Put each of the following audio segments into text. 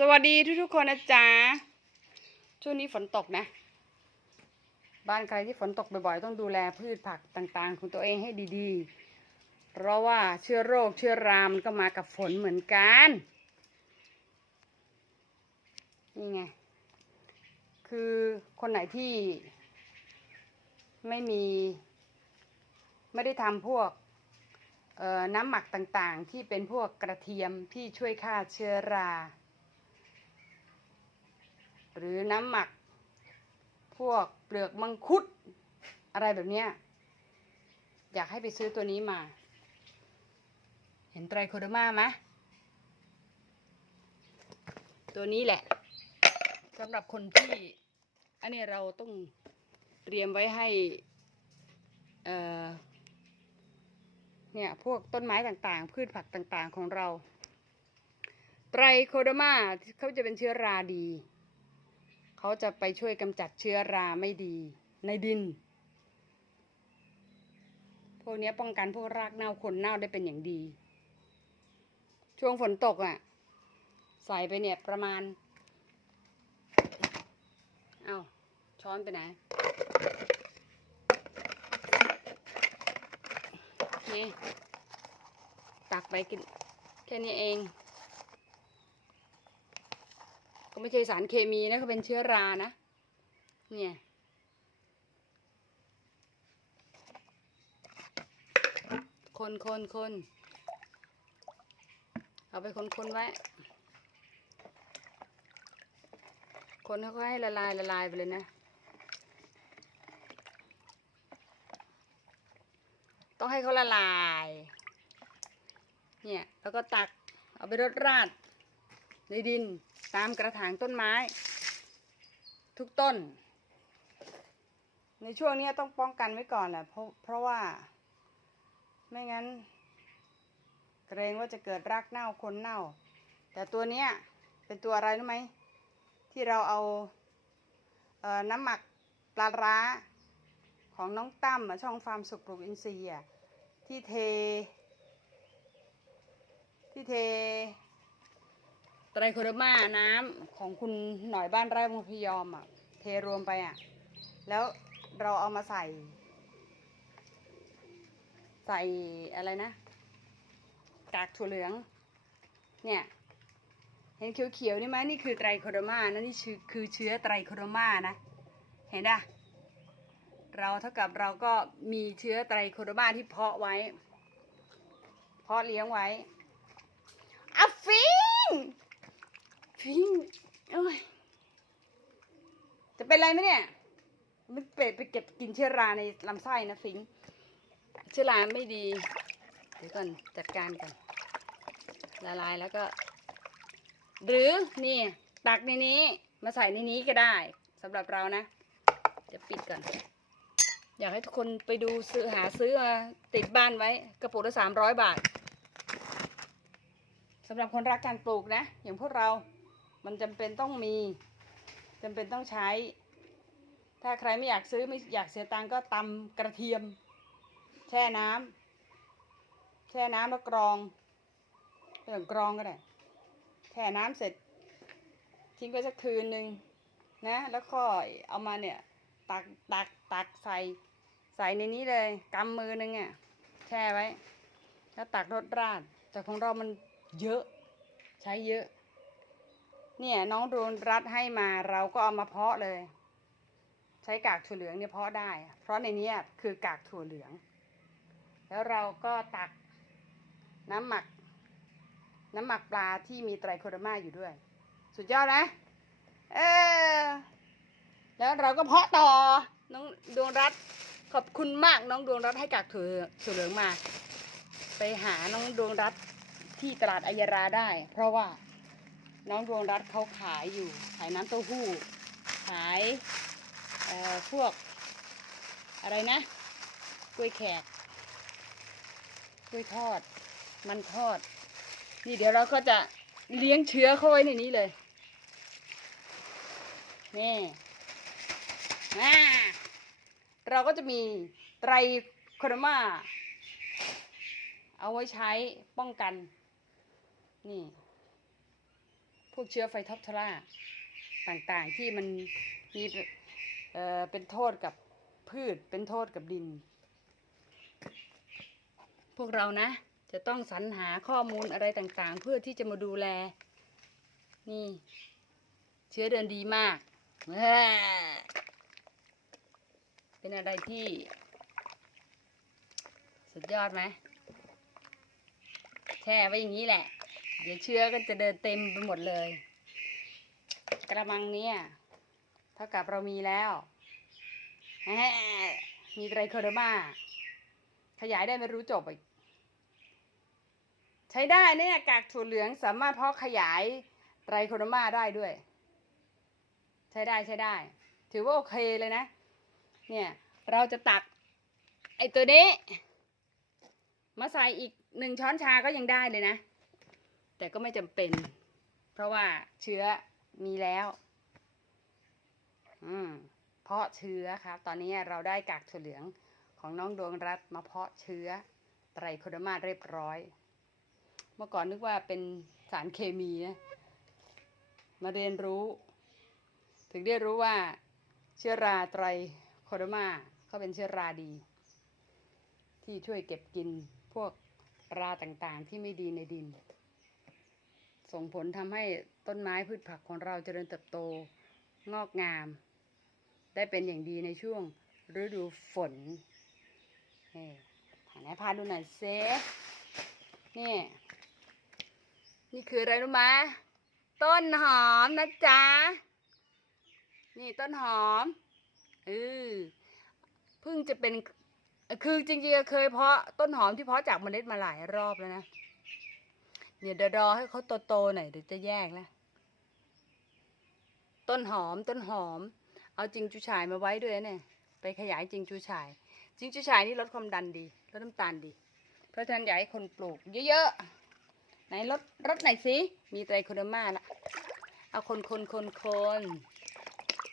สวัสดีทุกๆคนนะจ๊ะ ช่วงนี้ฝนตกนะ บ้านใครที่ฝนตกบ่อยๆ ต้องดูแลพืชผักต่างๆ ของตัวเองให้ดีๆ เพราะว่าเชื้อโรคเชื้อรามันก็มากับฝนเหมือนกัน นี่ไง คือคนไหนที่ไม่มี ไม่ได้ทำพวกน้ำหมักต่างๆ ที่เป็นพวกกระเทียมที่ช่วยฆ่าเชื้อรา หรือน้ำหมัก พวกเปลือกมังคุด อะไรแบบเนี้ยอยากให้ไปซื้อตัวนี้มา เห็นไตรโคดมาไหมตัวนี้แหละสำหรับคนที่ อันนี้เราต้องเตรียมไว้ให้เเนี่ยพวกต้นไม้ต่างๆ พืชผักต่างๆของเรา ไตรโคโดมาเขาจะเป็นเชื้อราดี เขาจะไปช่วยกำจัดเชื้อราไม่ดีในดิน พวกนี้ป้องกันพวกรากเน่าคนเน่าได้เป็นอย่างดี ช่วงฝนตกอะ ใส่ไปเนี่ยประมาณ เอาช้อนไปไหน นี่ ตักไปกิน แค่นี้เอง ไม่ใช่สารเคมีนะเขาเป็นเชื้อรานะ เนี่ยคนคนคนเอาไปคนคนไว้ คนเขาให้ละลายละลายไปเลยนะ ต้องให้เขาละลาย เนี่ย แล้วก็ตัก เอาไปรดราดในดิน ตามกระถางต้นไม้ ทุกต้น ในช่วงนี้ต้องป้องกันไว้ก่อนแหละเพราะเพราะว่า ไม่งั้น เกรงว่าจะเกิดรากเน่าคนเน่า แต่ตัวเนี้ยเป็นตัวอะไรรู้ไหมที่เราเอาเอ่อน้ำหมักปลาร้าของน้องตั้มช่องฟาร์มสุขปลูกอินทรีย์อะที่เท ที่เท ไตรโคเดอร์มาน้ำของคุณหน่อยบ้านไร่วงพยอมอะ เทรวมไปอะ แล้วเราเอามาใส่ ใส่อะไรนะ กากถั่วเหลือง เนี่ย เห็นเขียวๆนี่ไหมนี่คือไตรโคเดอร์มานะนี่คือเชื้อไตรโคเดอร์มานะ เห็นปะเราเท่ากับเราก็มีเชื้อไตรโคโดมาที่เพาะไว้ เพาะเลี้ยงไว้อะฟิง ฟิงโอ้ยจะเป็นไรไหมเนี่ยมันเป็ดไปเก็บกินเชื้อราในลำไส้นะฟิงเชื้อราไม่ดีเดี๋ยวก่อนจัดการก่อนละลายแล้วก็ หรือนี่ตักในนี้มาใส่ในนี้ก็ได้สำหรับเรานะจะปิดก่อน อยากให้ทุกคนไปดูซื้อหาซื้อมาติดบ้านไว้ กระปุกละสามร้อยบาทสำหรับคนรักการปลูกนะ อย่างพวกเรา มันจำเป็นต้องมีจำเป็นต้องใช้ ถ้าใครไม่อยากซื้อไม่อยากเสียตังก็ตำกระเทียม แช่น้ำแช่น้ำแล้วกรองไม่ต้องกรองก็ได้แช่น้ำเสร็จ ทิ้งไว้สักคืนหนึ่งนะ แล้วก็เอามาเนี่ย ตักตักตักใส่ ใส่ในนี้เลยกำมือหนึงอะแช่ไว้ แล้วตักรดราดแต่ของเรามันเยอะใช้เยอะ เนี่ยน้องโดนรัดให้มาเราก็เอามาเพาะเลย ใช้กากถั่วเหลืองเนี่ยเพาะได้ เพราะในเนี้ยคือกากถั่วเหลือง แล้วเราก็ตักน้ำหมัก น้ำหมักปลาที่มีไตรโคดอร์มาอยู่ด้วย สุดยอดนะ เออแล้วเราก็เพาะต่อน้องดวงรัตขอบคุณมากน้องดวงรัตให้กากถั่วถั่วเหลืองมา ไปหาน้องดวงรัตที่ตลาดอัยราได้ เพราะว่า น้องดวงรัตเขาขายอยู่ ขายน้ำเต้าหู้ ขายพวกอะไรนะกล้วยแขกกล้วยทอด มันทอด นี่เดี๋ยวเราก็จะเลี้ยงเชื้อเข้าไว้ในนี้เลย นี่อ่าเราก็จะมีไตรโคโดมาเอาไว้ใช้ป้องกัน นี่ วกเชื้อไฟท็อปทราต่างๆ ที่มันมีเอ่อเป็นโทษกับพืชเป็นโทษกับดิน พวกเรานะจะต้องสรรหาข้อมูลอะไรต่างๆ เพื่อที่จะมาดูแล นี่ เชื้อเดินดีมาก เป็นอะไรที่ สุดยอดไหมแช่ไว้อย่างนี้แหละ เดี๋ยวเชื้อก็จะเดินเต็มไปหมดเลย กระมังเนี่ยเท่ากับเรามีแล้วมีไตรโคเดอร์มาขยายได้ไม่รู้จบอีกใช้ได้เนี่ยกากถั่วเหลืองสามารถเพาะขยายไตรโคเดอร์มาได้ด้วย ใช้ได้ใช้ได้ ถือว่าโอเคเลยนะ เนี่ยเราจะตัก ไอตัวนี้ มาใส่อีกหนึ่งช้อนชาก็ยังได้เลยนะ แต่ก็ไม่จำเป็น เพราะว่าเชื้อมีแล้ว อืม เพาะเชื้อครับ ตอนนี้เราได้กากถั่วเหลืองของน้องดวงรัตน์มาเพาะเชื้อไตรโคดอร์มาเรียบร้อย เมื่อก่อนนึกว่าเป็นสารเคมีนะ มาเรียนรู้ ถึงได้รู้ว่า เชื้อราไตรโคดอร์มาเขาเป็นเชื้อราดี ที่ช่วยเก็บกินพวกราต่างๆที่ไม่ดีในดิน ส่งผลทำให้ต้นไม้พืชผักของเราเจริญเติบโต งอกงาม ได้เป็นอย่างดีในช่วงฤดูฝนนี่ถ่ายให้พาดูหน่อยเซฟนี่ นี่คืออะไรรู้ไหมต้นหอมนะจ๊ะ นี่ต้นหอมเออเพิ่งจะเป็น คือจริงๆเคยเพาะต้นหอมที่เพาะจากเมล็ดมาหลายรอบแล้วนะ เนี่ยเดี๋ยวรอให้เขาโตๆหน่อยเดี๋ยวจะแยกแล้วต้นหอมต้นหอม เอาจริงจูฉายมาไว้ด้วยเนี่ยไปขยายจริงจูฉายจริงจูฉายนี่ลดความดันดีลดน้ำตาลดี เพราะฉะนั้นอยากให้คนปลูกเยอะๆไหนรถรถไหนสิมีไตรโคเดอร์มาละเอาคนคนคนคน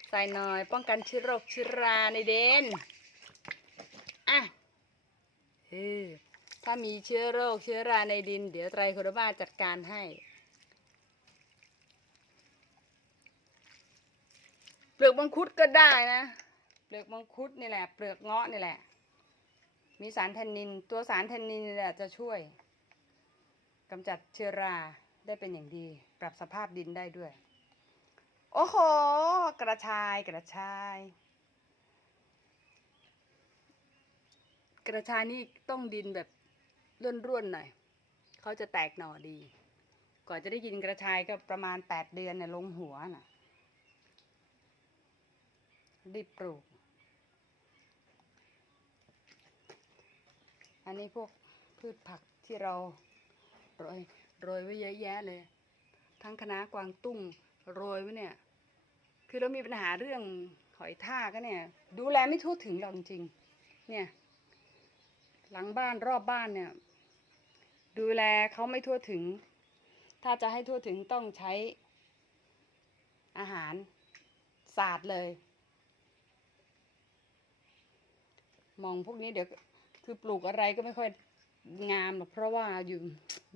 ใส่หน่อยป้องกันเชื้อโรคเชื้อราในเดนอะเออ ถ้ามีเชื้อโรคเชื้อราในดิน เดี๋ยวไตรโคโดมาจัดการให้ เปลือกมังคุดก็ได้นะ เปลือกมังคุดนี่แหละ เปลือกเงาะนี่แหละ มีสารแทนนิน ตัวสารแทนนินนี่แหละจะช่วยกำจัดเชื้อราได้เป็นอย่างดี ปรับสภาพดินได้ด้วย โอ้โห กระชายกระชาย กระชายนี่ต้องดินแบบ ร่วนๆหน่อยเขาจะแตกหน่อดี ก่อนจะได้กินกระชายก็ประมาณแปดเดือนเนี่ยลงหัวน่ะรีบปลูก อันนี้พวกพืชผักที่เราโรยโรยไว้เยอะแยะเลย ทั้งคณะน้ากวางตุ้งโรยไว้เนี่ย คือเรามีปัญหาเรื่องหอยทากก็เนี่ย ดูแลไม่ทั่วถึงหรอกจริง เนี่ย หลังบ้านรอบบ้านเนี่ย ดูแลเขาไม่ทั่วถึง ถ้าจะให้ทั่วถึงต้องใช้อาหารศาสตร์เลย มองพวกนี้เดี๋ยวคือปลูกอะไรก็ไม่ค่อยงามหรอกเพราะว่าอยู่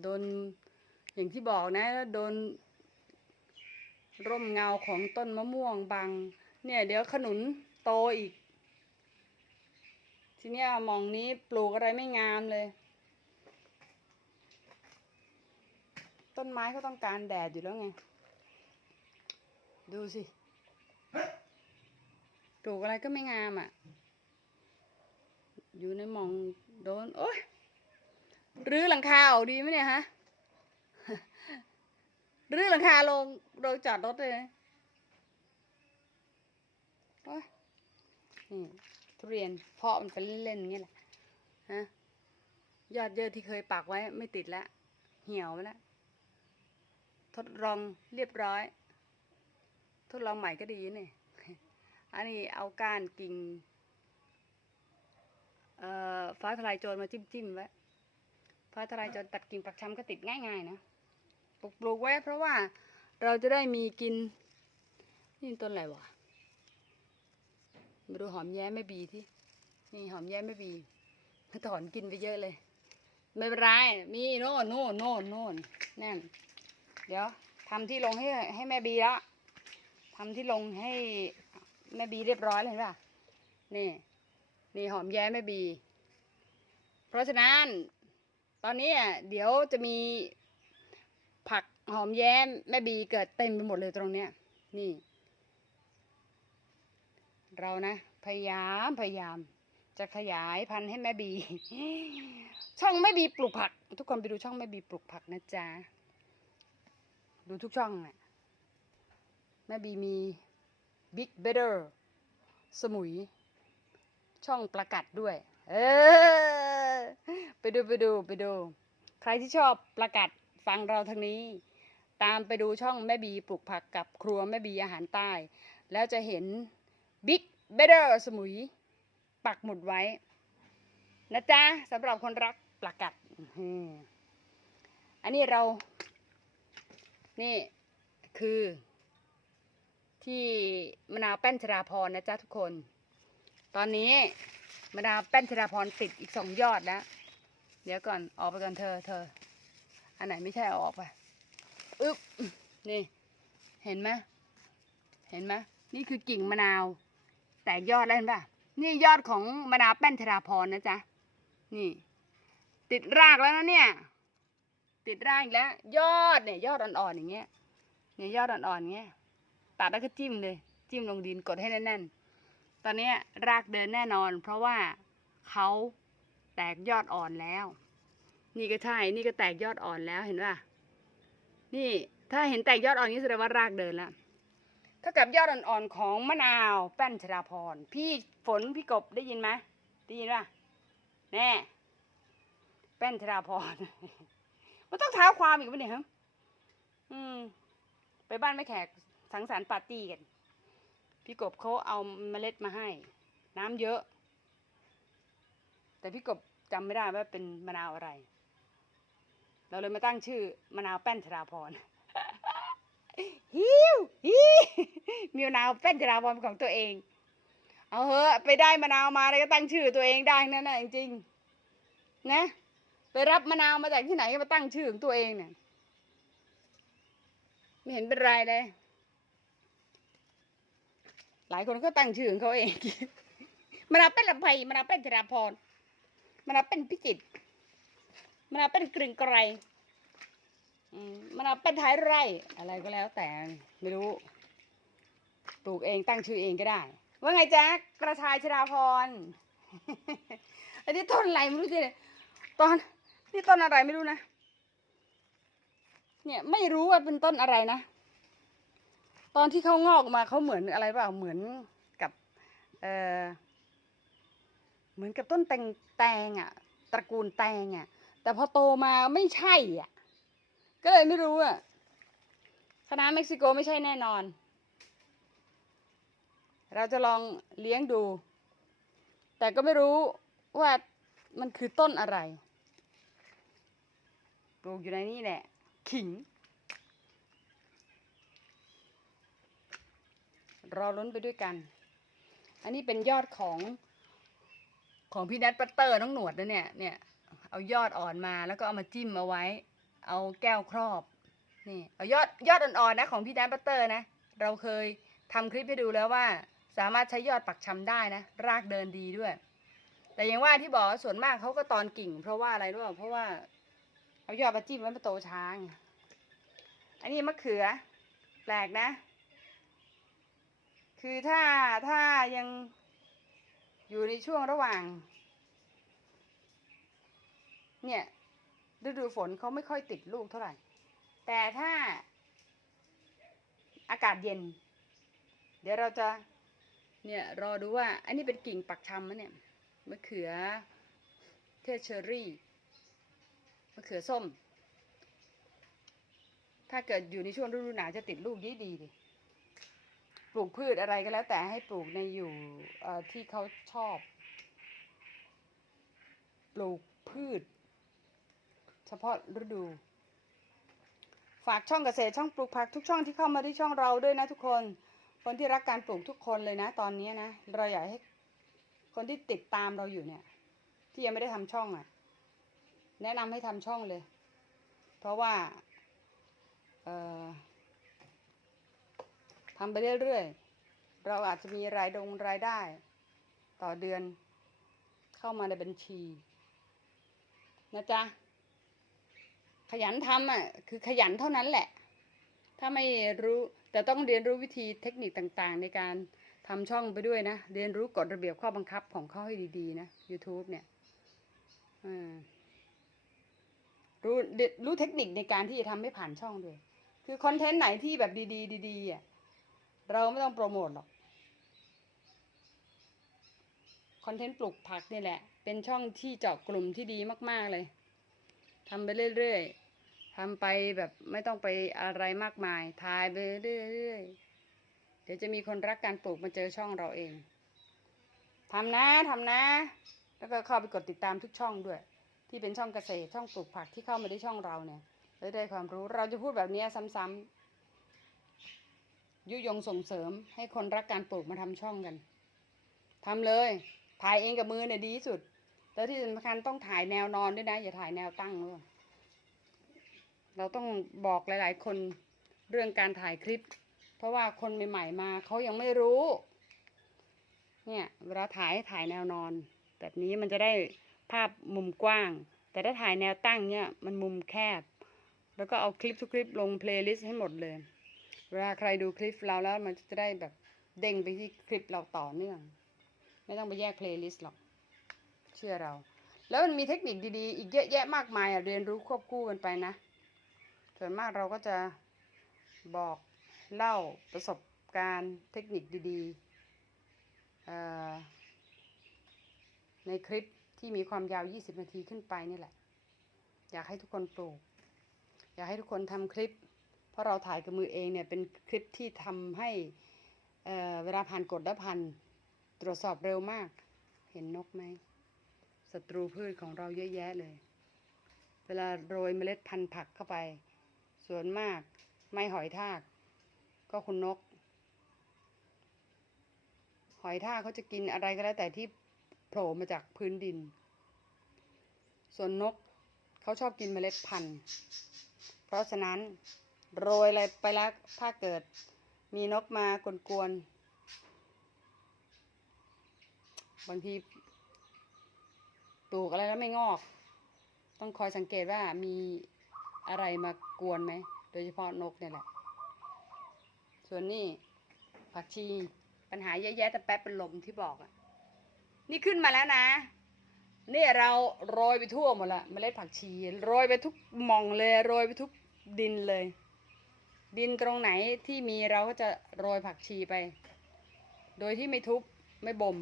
โดนอย่างที่บอกนะโดน ร่มเงาของต้นมะม่วงบัง เนี่ยเดี๋ยวขนุนโตอีก ทีนี้มองนี้ปลูกอะไรไม่งามเลย ต้นไม้เขาต้องการแดดอยู่แล้วไง ดูสิปลูกอะไรก็ไม่งามอะ อยู่ในหมองโดน โอ๊ยรื้อหลังคาออกดีไหมเนี่ยฮะรื้อหลังคาลงโดยจอดรถเลยโอ๊ยนี่ทุเรียนเพาะมันไปเล่นๆงี้แหละฮะยอดเยอะที่เคยปักไว้ไม่ติดแล้ว เหี่ยวไปแล้ว ทดลองเรียบร้อย ทดลองใหม่ก็ดีนี่อันนี้เอาก้านกิ่งเอ่อฟ้าทลายโจรมาจิ้มจิ้มไว้ฟ้าทลายโจรตัดกิ่งปักชำก็ติดง่ายๆนะปลูกปลูกไว้เพราะว่าเราจะได้มีกินนี่ต้นอะไรวะมาดูหอมแย้ไม่บีที่นี่หอมแย้ไม่บีถอนกินไปเยอะเลย ไม่เป็นไรมีโน่นโน่นโน่นโน่นนั่น เดี๋ยวทำที่ลงให้ให้แม่บีแล้วทำที่ลงให้แม่บีเรียบร้อยเลยป่ะนี่นี่หอมแย้มแม่บี เพราะฉะนั้นตอนนี้อะเดี๋ยวจะมีผักหอมแย้มแม่บีเกิดเต็มไปหมดเลยตรงเนี้ยนี่ เรานะ พยายามพยายาม จะขยายพันธุ์ให้แม่บี ช่องแม่บีปลูกผัก ทุกคนไปดูช่องแม่บีปลูกผักนะจ๊ะ ดูทุกช่องน่ะแม่บีมี Big Better สมุย ช่องประกัดด้วย เออ ไปดูไปดูไปดู ใครที่ชอบประกัดฟังเราทางนี้ ตามไปดูช่องแม่บีปลูกผักกับครัวแม่บีอาหารใต้ แล้วจะเห็น Big Better สมุย ปักหมุดไว้ นะจ๊ะสำหรับคนรักประกัดอันนี้เรา นี่คือ ที่มะนาวแป้นชราพรนะจ๊ะทุกคน ตอนนี้มะนาวแป้นชราพรติดอีกสองยอดแล้วเดี๋ยวก่อนออกไปก่อนเธอเธอ อันไหนไม่ใช่เอาออกไปอึ๊บนี่ เห็นไหมเห็นไหมนี่คือกิ่งมะนาว แตกยอดแล้วเห็นป่ะนี่ยอดของมะนาวแป้นชราพรนะจ๊ะ นี่ ติดรากแล้วนะเนี่ย ติดรากอีกแล้ว ยอดเนี่ย ยอดอ่อนๆอย่างเงี้ยเนี่ยยอดอ่อนๆอย่างเงี้ยตัดแล้วก็จิ้มเลย จิ้มลงดินกดให้แน่นๆตอนนี้รากเดินแน่นอน เพราะว่าเขาแตกยอดอ่อนแล้ว นี่ก็ใช่ นี่ก็แตกยอดอ่อนแล้วเห็นป่ะนี่ถ้าเห็นแตกยอดอ่อนนี้แสดงว่ารากเดินแล้วเท่ากับยอดอ่อนๆของมะนาวแป้นชราพร พี่ฝนพี่กบได้ยินไหมได้ยินป่ะแน่แป้นชราพร มันต้องเท้าความอีกปะเนี่ยฮะอืม ไปบ้านแม่แขกสังสรรค์ปาร์ตี้กัน พี่กบเขาเอาเมล็ดมาให้ น้ำเยอะ แต่พี่กบจำไม่ได้ว่าเป็นมะนาวอะไร เราเลยมาตั้งชื่อมะนาวแป้นชราพรฮิวฮิมีมะนาวแป้นชราพรของตัวเอง เอาเหอะไปได้มะนาวมาแล้วก็ตั้งชื่อตัวเองได้นั่นน่ะจริงๆนะ ไปรับมะนาวมาจากที่ไหนก็มาตั้งชื่อของตัวเองเนี่ยไม่เห็นเป็นไรเลย หลายคนก็ตั้งชื่อของเขาเองมะนาวเป็นลำไพมะนาวเป็นธราพรมะนาวเป็นพิจิตรมะนาวเป็นกรึงไกรมมะนาวเป็นท้ายไร่ อะไรก็แล้วแต่ไม่รู้ ปลูกเองตั้งชื่อเองก็ได้ ว่าไงแจ๊ะกระชายชราพร อันนี้ต้นอะไรไม่รู้จะต้น นี่ต้นอะไรไม่รู้นะ เนี่ยไม่รู้ว่าเป็นต้นอะไรนะ ตอนที่เขางอกมาเขาเหมือนอะไรเปล่าเหมือนกับเออเหมือนกับต้นแตงแตงอะตระกูลแตงอะแต่พอโตมาไม่ใช่อะ ก็เลยไม่รู้อะคณะเม็กซิโกไม่ใช่แน่นอน เราจะลองเลี้ยงดู แต่ก็ไม่รู้ว่ามันคือต้นอะไร ปลูกอยู่ในนี่แหละ ขิง รอลุ้นไปด้วยกัน อันนี้เป็นยอดของของพี่นัทปัตเตอร์น้องหนวดนะเนี่ย เนี่ย เอายอดอ่อนมาแล้วก็เอามาจิ้มเอาไว้ เอาแก้วครอบ นี่ เอายอดยอดอ่อนๆนะของพี่นัทปัตเตอร์นะ เราเคยทำคลิปให้ดูแล้วว่า สามารถใช้ยอดปักชำได้นะ รากเดินดีด้วย แต่อย่างว่าที่บอกส่วนมากเขาก็ตอนกิ่ง เพราะว่าอะไรรู้เปล่าเพราะว่า เอายอดมาจิ้มไว้มาโตช้าง อันนี้มะเขือ แปลกนะ คือถ้าถ้ายังอยู่ในช่วงระหว่าง เนี่ยฤดูฝนเขาไม่ค่อยติดลูกเท่าไหร่ แต่ถ้าอากาศเย็น เดี๋ยวเราจะ เนี่ยรอดูว่า อันนี้เป็นกิ่งปักชำนะเนี่ยมะเขือเทเชอรี่ะเขือส้ม ถ้าเกิดอยู่ในช่วงฤดูหนาวจะติดลูกดีดีดิปลูกพืชอะไรก็แล้ว แต่ให้ปลูกในอยู่ที่เขาชอบ ปลูกพืช เฉพาะฤดู ฝากช่องเกษตรช่องปลูกผักทุกช่องที่เข้ามาที่ช่องเราด้วยนะทุกคน คนที่รักการปลูกทุกคนเลยนะ ตอนนี้นะ เราอยากให้คนที่ติดตามเราอยู่เนี่ย ที่ยังไม่ได้ทำช่องอะ แนะนำให้ทำช่องเลย เพราะว่าทำไปเรื่อยๆ เราอาจจะมีรายดงรายได้ ต่อเดือนเข้ามาในบัญชี นะจ๊ะ ขยันทำอะ คือขยันเท่านั้นแหละ ถ้าไม่รู้แต่ต้องเรียนรู้วิธีเทคนิคต่างๆ ในการทำช่องไปด้วยนะ เรียนรู้กฎระเบียบข้อบังคับของเขาให้ดีๆ นะ YouTube เนี่ยอ่า รู้เดรู้เทคนิคในการที่จะทำให้ผ่านช่องด้วย คือคอนเทนต์ไหนที่แบบดีๆดีๆอะเราไม่ต้องโปรโมทหรอกคอนเทนต์ปลูกผักนี่แหละ เป็นช่องที่เจาะกลุ่มที่ดีมาก ๆเลยทำไปเรื่อยๆทำไปแบบไม่ต้องไปอะไรมากมายถ่ายไปเรื่อยๆ เดี๋ยวจะมีคนรักการปลูกมาเจอช่องเราเอง ทำนะ ทำนะ แล้วก็เข้าไปกดติดตามทุกช่องด้วย ที่เป็นช่องเกษตรช่องปลูกผักที่เข้ามาได้ช่องเราเนี่ยแล้วได้ความรู้เราจะพูดแบบนี้ซ้ำๆยุยงส่งเสริมให้คนรักการปลูกมาทำช่องกันทำเลยถ่ายเองกับมือเนี่ยดีที่สุด แต่ที่สำคัญต้องถ่ายแนวนอนด้วยนะ อย่าถ่ายแนวตั้งด้วยเราต้องบอกหลาย ๆ คนเรื่องการถ่ายคลิป เพราะว่าคนใหม่ ๆ มาเขายังไม่รู้ เนี่ยเวลาถ่ายถ่ายแนวนอน แบบนี้มันจะได้ ภาพมุมกว้าง แต่ถ้าถ่ายแนวตั้งเนี่ยมันมุมแคบ แล้วก็เอาคลิปทุกคลิปลงเพลย์ลิสต์ให้หมดเลย เวลาใครดูคลิปเราแล้วมันจะได้แบบเด้งไปที่คลิปเราต่อเนื่อง ไม่ต้องไปแยกเพลย์ลิสต์หรอก เชื่อเรา แล้วมันมีเทคนิคดีๆ อีกเยอะแยะมากมายเรียนรู้ควบคู่กันไปนะ ส่วนมากเราก็จะบอกเล่าประสบการณ์เทคนิคดีๆในคลิป ที่มีความยาว 20 นาทีขึ้นไปนี่แหละ อยากให้ทุกคนปลูก อยากให้ทุกคนทำคลิป เพราะเราถ่ายกับมือเองเนี่ยเป็นคลิปที่ทำให้เเวลาผ่านกดและพันตรวจสอบเร็วมาก เห็นนกไหมศัตรูพืชของเราเยอะแยะเลย เวลาโรยเมล็ดพันธุ์ผักเข้าไป ส่วนมากไม่หอยทาก ก็คุณนก หอยทากเขาจะกินอะไรก็แล้วแต่ที่ โผล่มาจากพื้นดิน ส่วนนกเขาชอบกินเมล็ดพันธุ์ เพราะฉะนั้นโรยอะไรไปแล้วถ้าเกิดมีนกมากวนๆบางทีปลูกอะไรแล้วไม่งอก ต้องคอยสังเกตว่ามีอะไรมากวนไหม โดยเฉพาะนกเนี่ยแหละ ส่วนนี้ผักชีปัญหาเยอะแยะแต่แป๊บเป็นลมที่บอกอะ นี่ขึ้นมาแล้วนะนี่เราโรยไปทั่วหมดละเมล็ดผักชีโรยไปทุกหม่องเลยโรยไปทุกดินเลย ดินตรงไหนที่มีเราก็จะโรยผักชีไป โดยที่ไม่ทุบไม่บ่ม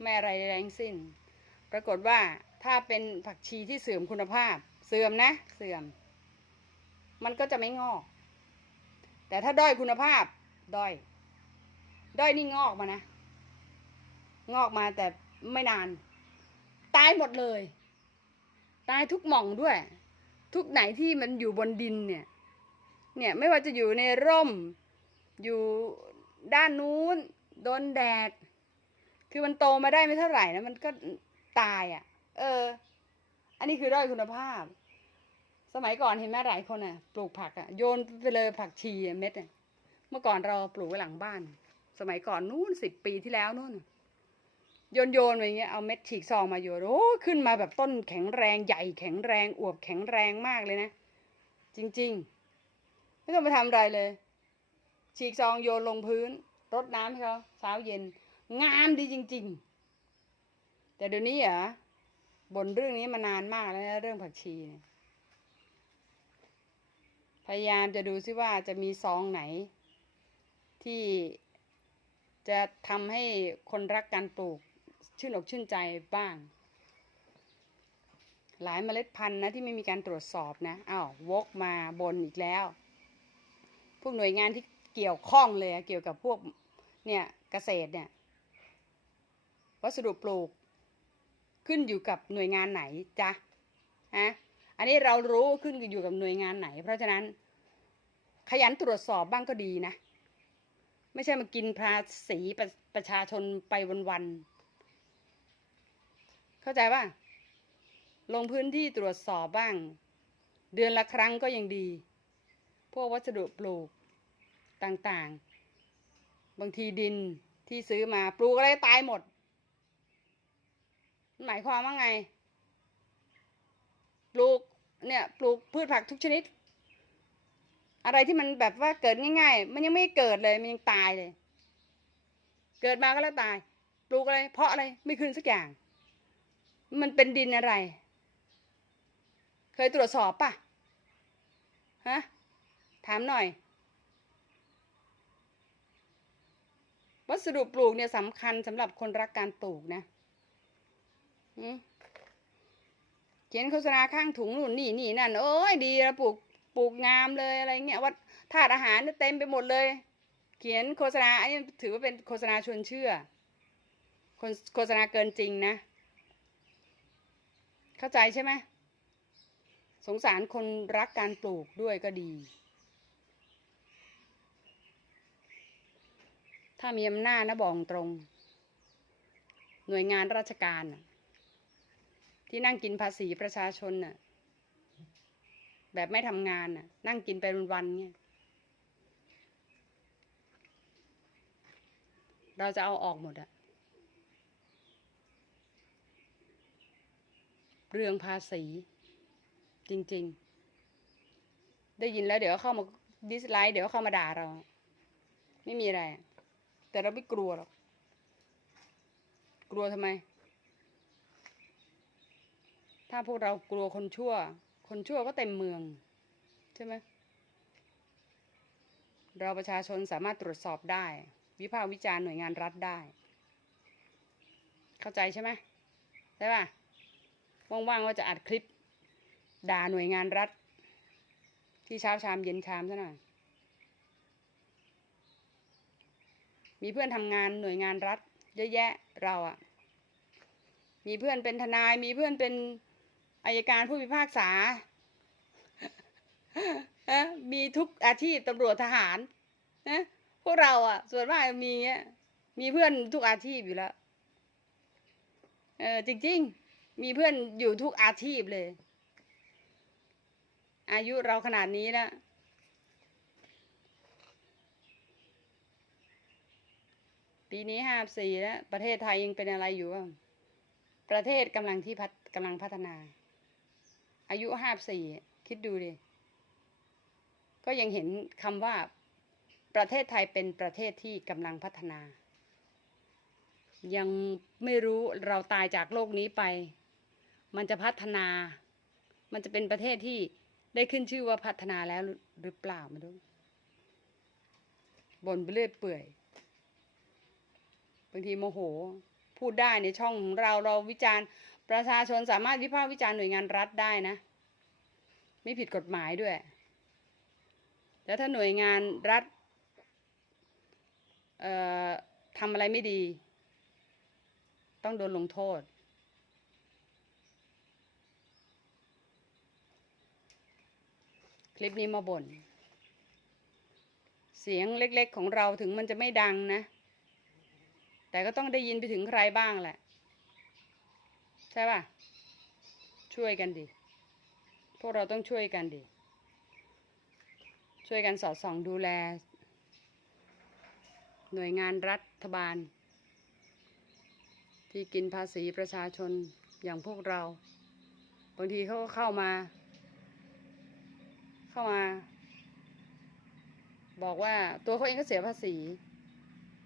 ไม่อะไรแรงสิ้น ปรากฏว่าถ้าเป็นผักชีที่เสื่อมคุณภาพ เสื่อมนะ เสื่อม มันก็จะไม่งอก แต่ถ้าด้อยคุณภาพด้อยด้อยนี่งอกมานะ งอกมาแต่ ไม่นาน ตายหมดเลย ตายทุกหม่องด้วย ทุกไหนที่มันอยู่บนดินเนี่ย เนี่ยไม่ว่าจะอยู่ในร่ม อยู่ด้านนู้นโดนแดด คือมันโตมาได้ไม่เท่าไหร่นะมันก็ตายอะ่ะ เออ อันนี้คือด้อยคุณภาพ สมัยก่อนเห็นไหมหลายคนอะ ปลูกผักอะโยนไปเลยผักชีเม็ดอะเมื่อก่อนเราปลูกไว้หลังบ้าน สมัยก่อนนู้นสิบปีที่แล้วนู้น โยนโยนอย่างเงี้ยเอาเม็ดฉีกซองมาโยนโอ้ขึ้นมาแบบต้นแข็งแรงใหญ่แข็งแรงอวบแข็งแรงมากเลยนะ จริง ๆ ไม่ต้องไปทำอะไรเลย ฉีกซองโยนลงพื้นรดน้ำให้เขาเช้าเย็น งามดีจริง ๆ แต่เดี๋ยวนี้เหรอบ่นเรื่องนี้มานานมากแล้วนะเรื่องผักชีเนี่ยพยายามจะดูซิว่าจะมีซองไหน ที่จะทำให้คนรักการปลูก ชื่นอกชื่นใจบ้าง หลายเมล็ดพันธุ์นะที่ไม่มีการตรวจสอบนะอ้าววกมาบนอีกแล้ว พวกหน่วยงานที่เกี่ยวข้องเลยเกี่ยวกับพวกเนี่ยเกษตรเนี่ยวัสดุปลูกขึ้นอยู่กับหน่วยงานไหนจ๊ะฮะอันนี้เรารู้ขึ้นอยู่กับหน่วยงานไหน เพราะฉะนั้น ขยันตรวจสอบบ้างก็ดีนะ ไม่ใช่มากินภาษีประประชาชนไปวันๆ เข้าใจป่ะ ลงพื้นที่ตรวจสอบบ้าง เดือนละครั้งก็ยังดี พวกวัสดุปลูกต่างๆ บางทีดินที่ซื้อมาปลูกอะไรตายหมดมันหมายความว่าไง ปลูกเนี่ยปลูกพืชผักทุกชนิด อะไรที่มันแบบว่าเกิดง่าย ๆ มันยังไม่เกิดเลยมันยังตายเลย เกิดมาก็แล้วตาย ปลูกอะไร เพราะอะไรไม่ขึ้นสักอย่าง มันเป็นดินอะไร เคยตรวจสอบปะฮะ ถามหน่อย วัสดุปลูกเนี่ยสำคัญสำหรับคนรักการปลูกนะเขียนโฆษณาข้างถุงนู่นนี่นี่นั่นโอ้ยดีแล้วปลูกปลูกงามเลยอะไรเงี้ยวัดธาตุอาหารเต็มไปหมดเลย เขียนโฆษณาอันนี้ถือว่าเป็นโฆษณาชวนเชื่อ โฆษณาเกินจริงนะ เข้าใจใช่ไหมสงสารคนรักการปลูกด้วยก็ดี ถ้ามีอำนาจนะบอกตรง หน่วยงานราชการ ที่นั่งกินภาษีประชาชนน่ะ แบบไม่ทำงานน่ะ นั่งกินไปวันๆเนี่ยเราจะเอาออกหมดอะ เรื่องภาษี จริง ๆ ได้ยินแล้วเดี๋ยวเข้ามาดิสไลค์เดี๋ยวเข้ามาด่าเรา ไม่มีอะไร แต่เราไม่กลัวหรอก กลัวทำไม ถ้าพวกเรากลัวคนชั่ว คนชั่วก็เต็มเมือง ใช่ไหมเราประชาชนสามารถตรวจสอบได้ วิพากษ์วิจารณ์หน่วยงานรัฐได้ เข้าใจใช่ไหมใช่ป่ะ ว่างๆว่าจะอัดคลิป ด่าหน่วยงานรัฐ ที่เช้าชามเย็นชามซะหน่อย มีเพื่อนทำงานหน่วยงานรัฐ เยอะแยะเราอะมีเพื่อนเป็นทนาย มีเพื่อนเป็นอายการผู้พิพากษาฮะมีทุกอาชีพตำรวจทหารนะพวกเราอะส่วนมากมีเงี้ยมีเพื่อนทุกอาชีพอยู่แล้ว เออจริง ๆ มีเพื่อนอยู่ทุกอาชีพเลย อายุเราขนาดนี้แล้วปีนี้ห้าสี่แล้ว ประเทศไทยยังเป็นอะไรอยู่บ้างประเทศกำลังที่พัฒกำลังพัฒนา อายุห้าสี่คิดดูดิ ก็ยังเห็นคำว่า ประเทศไทยเป็นประเทศที่กำลังพัฒนา ยังไม่รู้เราตายจากโลกนี้ไป มันจะพัฒนา มันจะเป็นประเทศที่ได้ขึ้นชื่อว่าพัฒนาแล้วหรือเปล่าม่รู้บ่นไปเรื่อยเปื่อย บางทีโมโห พูดได้ในช่องของเราเราวิจารณ์ประชาชนสามารถวิพากษ์วิจารณ์หน่วยงานรัฐได้นะ ไม่ผิดกฎหมายด้วย แล้วถ้าหน่วยงานรัฐเอ่อทำอะไรไม่ดี ต้องโดนลงโทษ คลิปนี้มาบ่น เสียงเล็กๆของเราถึงมันจะไม่ดังนะ แต่ก็ต้องได้ยินไปถึงใครบ้างแหละ ใช่ป่ะ ช่วยกันดิพวกเราต้องช่วยกันดิช่วยกันสอดส่องดูแล หน่วยงานรัฐบาล ที่กินภาษีประชาชนอย่างพวกเรา บางทีเขาก็เข้ามา เข้ามา บอกว่าตัวเขาเองก็เสียภาษี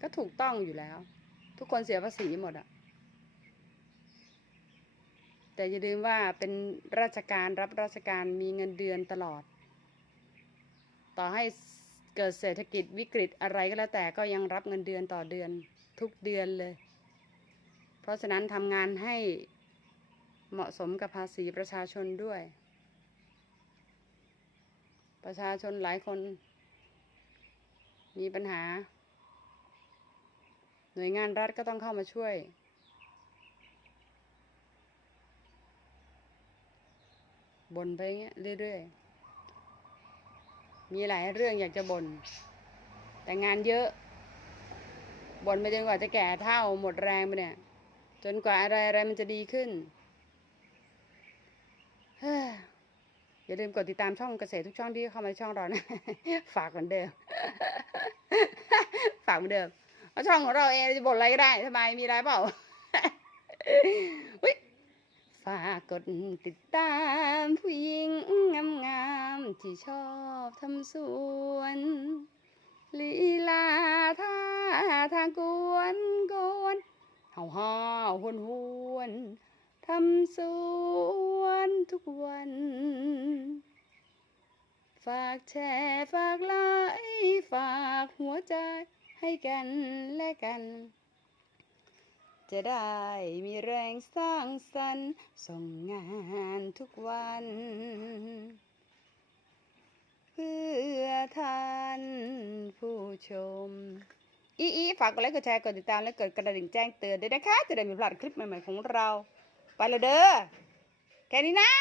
ก็ถูกต้องอยู่แล้ว ทุกคนเสียภาษีหมดอะแต่อย่าลืมว่าเป็นราชการรับราชการมีเงินเดือนตลอด ต่อให้เกิดเศรษฐกิจวิกฤตอะไรก็แล้วแต่ก็ยังรับเงินเดือนต่อเดือนทุกเดือนเลย เพราะฉะนั้นทำงานให้เหมาะสมกับภาษีประชาชนด้วย ประชาชนหลายคน มีปัญหา หน่วยงานรัฐก็ต้องเข้ามาช่วยบ่นไปเงี้ยเรื่อยๆ มีหลายเรื่องอยากจะบน่นแต่งานเยอะบ่นไปจนกว่าจะแก่เท่าหมดแรงไปเนี่ย จนกว่าอะไรอะไรมันจะดีขึ้นเฮ้ อย่าลืมกดติดตามช่องเกษตรทุกช่องที่เข้ามาช่องเรานะ ฝากเหมือนเดิม ฝากเหมือนเดิมเพราะช่องของเราเองจะบ่นอะไรก็ได้ทำไมมีอะไรเปล่าอุ๊ยฝากกดติดตามผู้หญิงงามๆที่ชอบทำสวนลีลาท่าทางกวนกวนเห่าห่าวหวนหวนำสวนทุกวัน ฝากแชร์ฝากไลค์ฝากหัวใจให้กันและกัน จะได้มีแรงสร้างสรรค์ส่งงานทุกวัน เพื่อท่านผู้ชมอีอีฝากกดไลค์กดแชร์กดติดตามและกดกระดิ่งแจ้งเตือนด้วยนะคะ จะได้ไม่พลาดคลิปใหม่ๆของเรา ไปและเด้อแค่นี้นะ